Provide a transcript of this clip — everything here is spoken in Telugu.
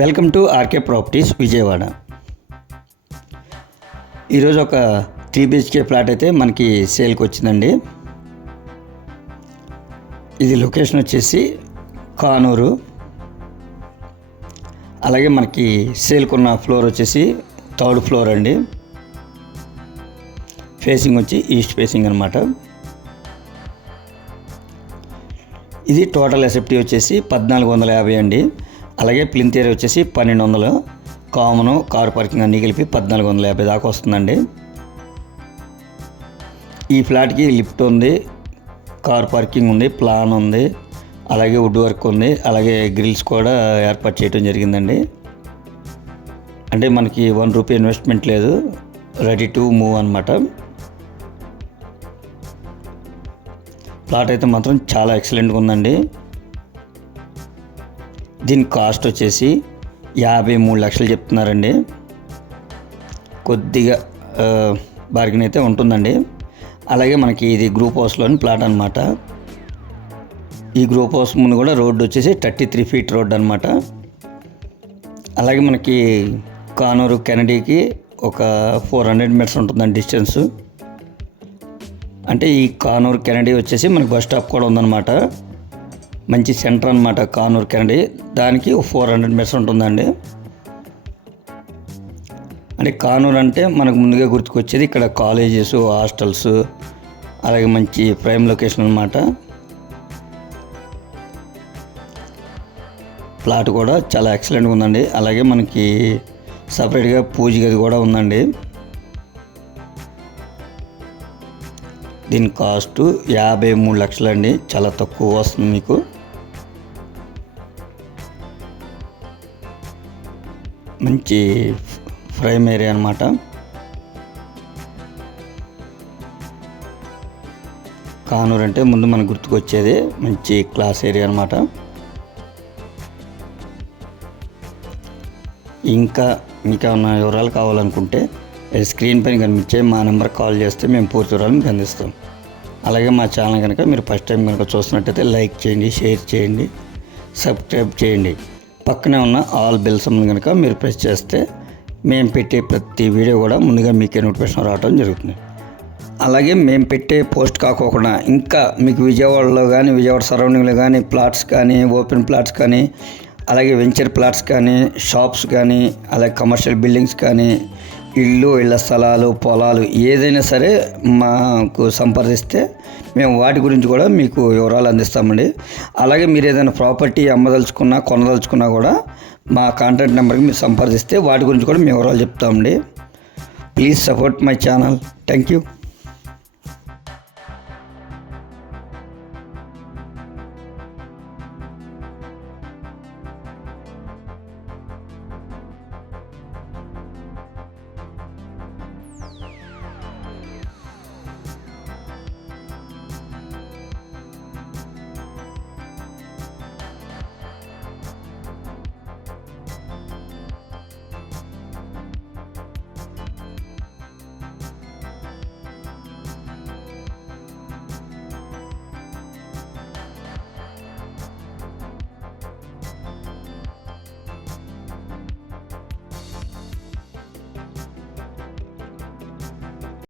Welcome to RK properties Vijayawada. ఈరోజు ఒక 3 BHK ఫ్లాట్ అయితే మనకి సేల్కి వచ్చిందండి. ఇది లొకేషన్ వచ్చేసి కానూరు. అలాగే మనకి సేల్కి ఉన్న ఫ్లోర్ వచ్చేసి 3rd ఫ్లోర్ అండి. ఫేసింగ్ వచ్చి ఈస్ట్ ఫేసింగ్ అనమాట. ఇది టోటల్ ఎసెప్టీ వచ్చేసి 1450 అండి. అలాగే ప్లింత్ ఏరియా వచ్చేసి 1200, కామను కార్ పార్కింగ్ అన్నీ కలిపి 1450 దాకా వస్తుందండి. ఈ ఫ్లాట్కి లిఫ్ట్ ఉంది, కార్ పార్కింగ్ ఉంది, ప్లాన్ ఉంది, అలాగే వుడ్ వర్క్ ఉంది, అలాగే గ్రిల్స్ కూడా ఏర్పాటు చేయడం జరిగిందండి. అంటే మనకి ₹1 ఇన్వెస్ట్మెంట్ లేదు, రెడీ టు మూవ్ అనమాట. ఫ్లాట్ అయితే మాత్రం చాలా ఎక్సలెంట్గా ఉందండి. దీని కాస్ట్ వచ్చేసి 53 లక్షలు చెప్తున్నారండి. కొద్దిగా బార్గెన్ అయితే ఉంటుందండి. అలాగే మనకి ఇది గ్రూప్ హౌస్లోని ప్లాట్ అనమాట. ఈ గ్రూప్ హౌస్ ముందు కూడా రోడ్డు వచ్చేసి 33 ఫీట్ రోడ్ అనమాట. అలాగే మనకి కానూరు కెనడీకి ఒక 400 మీటర్స్ ఉంటుందండి డిస్టెన్స్. అంటే ఈ కానూరు కెనడీ వచ్చేసి మనకి బస్ స్టాప్ కూడా ఉందన్నమాట. మంచి సెంటర్ అనమాట కానూరు కెనడీ. దానికి 400 మీటర్స్ ఉంటుందండి. అంటే కానూరు అంటే మనకు ముందుగా గుర్తుకొచ్చేది ఇక్కడ కాలేజెస్, హాస్టల్స్, అలాగే మంచి ప్రైమ్ లొకేషన్ అనమాట. ఫ్లాట్ కూడా చాలా ఎక్సలెంట్గా ఉందండి. అలాగే మనకి సపరేట్గా పూజ గది కూడా ఉందండి. దీని కాస్ట్ 53 లక్షలండి. చాలా తక్కువ వస్తుంది మీకు. మంచి ఫ్రైమ్ ఏరియా అనమాట. కానూరు అంటే ముందు మనకు గుర్తుకొచ్చేది మంచి క్లాస్ ఏరియా అనమాట. ఇంకా మీకేమన్నా వివరాలు కావాలనుకుంటే స్క్రీన్ పైన కనిపించే మా నెంబర్ కాల్ చేస్తే మేము పూర్తి వివరాలు మీకు అందిస్తాం. అలాగే మా ఛానల్ కనుక మీరు ఫస్ట్ టైం కనుక చూస్తున్నట్టయితే లైక్ చేయండి, షేర్ చేయండి, సబ్స్క్రైబ్ చేయండి. పక్కనే ఉన్న ఆల్ బెల్ సింబల్ కనుక మీరు ప్రెస్ చేస్తే మేము పెట్టే ప్రతి వీడియో కూడా ముందుగా మీకే నోటిఫికేషన్ రావడం జరుగుతుంది. అలాగే మేము పెట్టే పోస్ట్ కాకోకుండా ఇంకా మీకు విజయవాడలో కానీ విజయవాడ సరౌండింగ్లో కానీ ప్లాట్స్ కానీ, ఓపెన్ ప్లాట్స్ కానీ, అలాగే వెంచర్ ప్లాట్స్ కానీ, షాప్స్ కానీ, అలాగే కమర్షియల్ బిల్డింగ్స్ కానీ, ఇళ్ళ స్థలాలు, పొలాలు ఏదైనా సరే మాకు సంప్రదిస్తే మేము వాటి గురించి కూడా మీకు వివరాలు అందిస్తామండి. అలాగే మీరు ఏదైనా ప్రాపర్టీ అమ్మదలుచుకున్నా, కొనదలుచుకున్నా కూడా మా కాంటాక్ట్ నెంబర్కి మీరు సంప్రదిస్తే వాటి గురించి కూడా మేము వివరాలు చెప్తామండి. Please support my channel. Thank you.